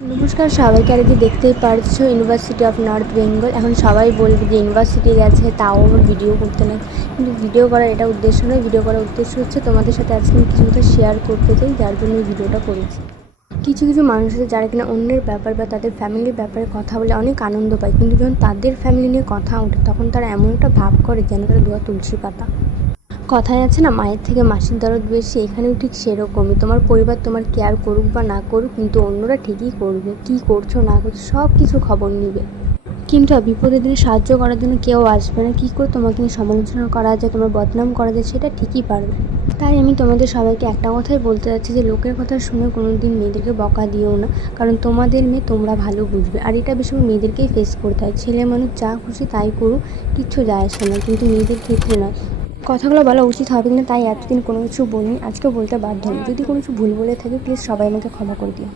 নমস্কার সবাইকে। আর যে দেখতেই পারছো ইউনিভার্সিটি অফ নর্থ বেঙ্গল। এখন সবাই বলবে যে ইউনিভার্সিটি গেছে তাও ভিডিও করতে নেই, কিন্তু ভিডিও করার এটা উদ্দেশ্য নয়। ভিডিও করার উদ্দেশ্য হচ্ছে তোমাদের সাথে আজকে আমি কিছু কথা শেয়ার করতে চাই, যার জন্য এই ভিডিওটা করেছি। কিছু কিছু মানুষ আছে যারা কিনা অন্যের ব্যাপার বা তাদের ফ্যামিলির ব্যাপারে কথা বলে অনেক আনন্দ পায়, কিন্তু যখন তাদের ফ্যামিলি নিয়ে কথা ওঠে তখন তারা এমন একটা ভাব করে যেন তারা দুয়া তুলসী পাতা। কথায় আছে না, মায়ের থেকে মাসির দরদ বেশি। এখানেও ঠিক সেরকমই। তোমার পরিবার তোমার কেয়ার করুক বা না করুক, কিন্তু অন্যরা ঠিকই করবে। কী করছো না করছো সব কিছু খবর নিবে, কিন্তু বিপদের দিনে সাহায্য করার জন্য কেউ আসবে না। কী করে তোমাকে নিয়ে সমালোচনা করা যায়, তোমার বদনাম করা যায়, সেটা ঠিকই পারবে। তাই আমি তোমাদের সবাইকে একটা কথাই বলতে চাচ্ছি যে লোকের কথা শুনে কোনো দিন মেয়েদেরকে বকা দিও না, কারণ তোমাদের মেয়ে তোমরা ভালো বুঝবে। আর এটা বেশি মেয়েদেরকেই ফেস করতে হয়। ছেলে মানুষ যা খুশি তাই করুক, কিচ্ছু যায় আসে না, কিন্তু মেয়েদের ক্ষেত্রে নয়। কথাগুলো বলা উচিত হবে না, তাই এতদিন কোনো কিছু বলিনি, আজকে বলতে বাধ্য হলাম। যদি কোনো কিছু ভুল বলে থাকি প্লিজ সবাই আমাকে ক্ষমা করে দিও।